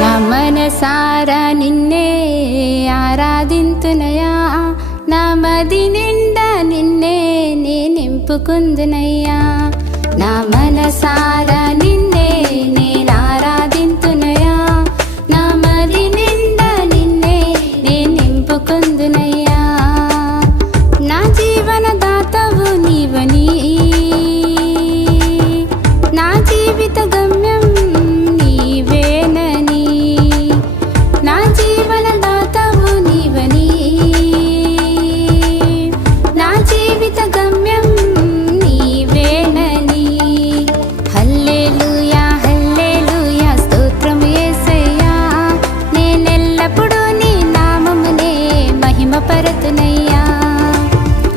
నా మనసారా నిన్నే ఆరాధింతునయా, నా మది నిండా నిన్నే నే నింపుకుందునయ్యా. నా మనసారా నిన్నే నేను ఆరాధింతునయా, నా మది నిండా నిన్నే నే నింపుకుందునయ్యా. నా జీవన దాతవు నీవని, నా జీవిత గమ్యం నీవేనని, నా జీవన దాతవు నీవని, నా జీవిత గమ్యం నీవేనని. హల్లెలూయా హల్లెలూయా స్తోత్రము యేసయ్యా, నేనెల్లప్పుడూ నీ నామమునే మహిమపరతునయ్యా.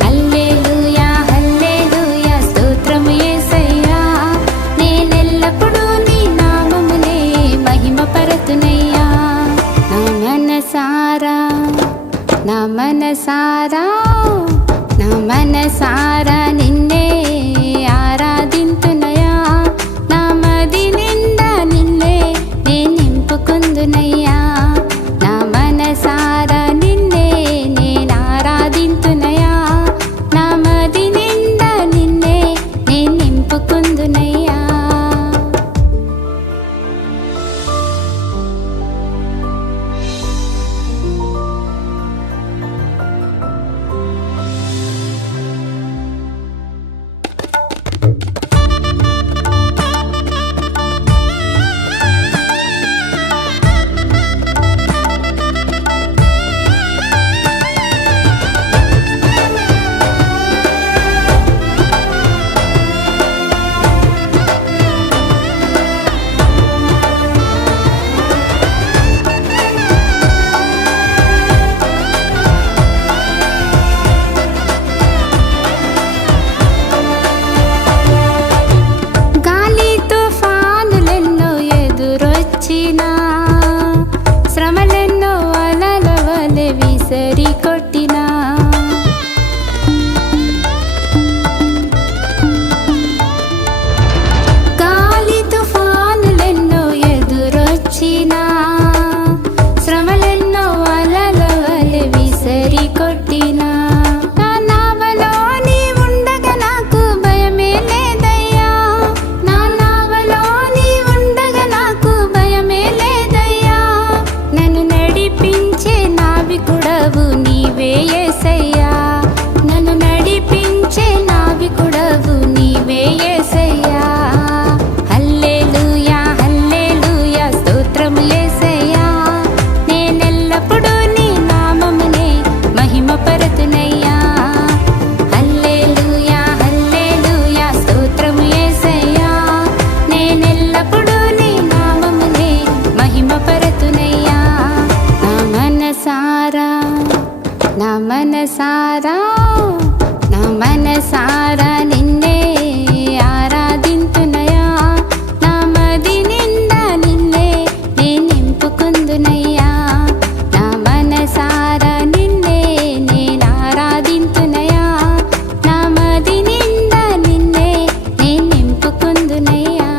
హల్లెలూయా హల్లెలూయా స్తోత్రము యేసయ్యా, నేనెల్లప్పుడూ నీ నామమునే మహిమపరతునయ్యా. నా మనసారా నా మనసారా నా మనసారా నిన్నే ఆరాధింతునయా, నా మది నిండా నిన్నే నే నింపుకుందునయ్యా. నా మనసారా నిన్నే నేను ఆరాధింతునయా, నా మది నిండా నిన్నే నే నింపుకుందునయ్యా. గాలి తుఫానులెన్నో ఎదురొచ్చినా, శ్రమలెన్నో అలల వలె విసిరి కొట్టినా, గాలి తుఫానులెన్నో ఎదురొచ్చినా, శ్రమలెన్నో అలల వలె విసిరి కొట్టినా, నా నావలో నీ ఉండగా నాకు భయమే లేదయ్యా. నా నావలో నీ ఉండగా నాకు భయమే లేదయ్యా. నన్ను నడిపించే నావికుడవు నీవే యేసయ్యా, నన్ను నడిపించే నావికుడవు నీవే యేసయ్యా. హల్లెలూయా హల్లెలూయా స్తోత్రము యేసయ్యా, నేనెల్లప్పుడూ నీ నామమునే మహిమపరతునయ్యా. హల్లెలూయా హల్లెలూయా స్తోత్రము యేసయ్యా, నేనెల్లప్పుడూ నీ నామమునే మహిమపరతునయ్యా. నా మనసారా నా మనసారా నా మనసారా నిన్నే ఆరాధింతునయా, నా మది నిండా నిన్నే నే నింపుకుందునయ్యా. నా మనసారా నిన్నే నేను ఆరాధింతునయా, నా మది నిండా నిన్నే నే నింపుకుందునయ్యా.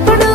ఎప్పుడు